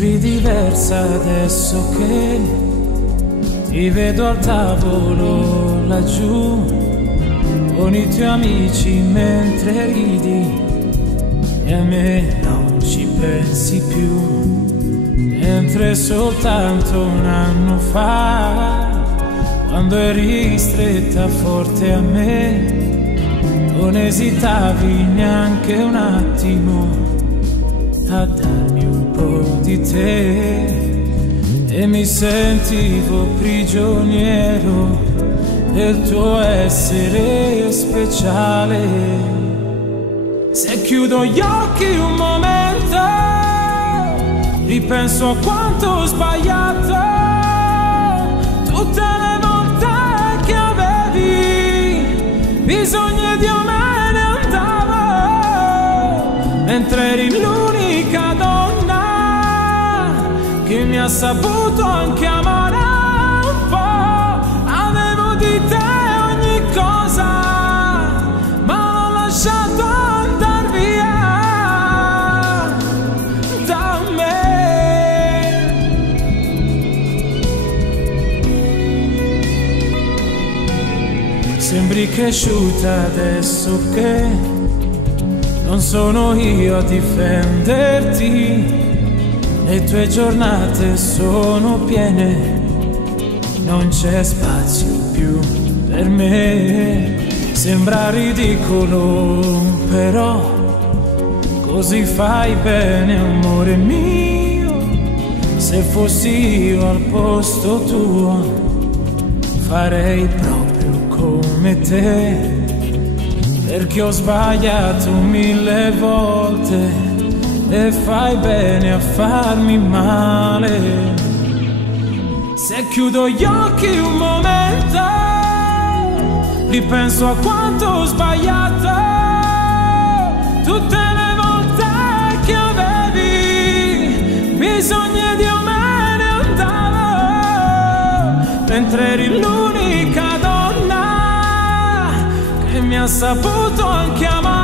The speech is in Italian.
Sembri diversa adesso che ti vedo al tavolo laggiù con i tuoi amici mentre ridi e a me non ci pensi più. Mentre soltanto un anno fa, quando eri stretta forte a me, non esitavi neanche un attimo a darmi un po' di te. E mi sentivo prigioniero del tuo essere speciale. Se chiudo gli occhi un momento, ripenso a quanto ho sbagliato, tutte le volte che avevi bisogno di io me ne andavo, mentre eri l'unica donna che mi ha saputo anche amare un po'. Avevo di te ogni cosa, ma l'ho lasciato andar via da me. Sembri cresciuta adesso che non sono io a difenderti. Le tue giornate sono piene, non c'è spazio più per me. Sembra ridicolo, però così fai bene, amore mio. Se fossi io al posto tuo, farei proprio come te, perché ho sbagliato 1000 volte e fai bene a farmi male. Se chiudo gli occhi un momento, ripenso a quanto ho sbagliato, tutte le volte che avevi bisogno di io me ne andavo, mentre eri l'unica donna che mi ha saputo anche amare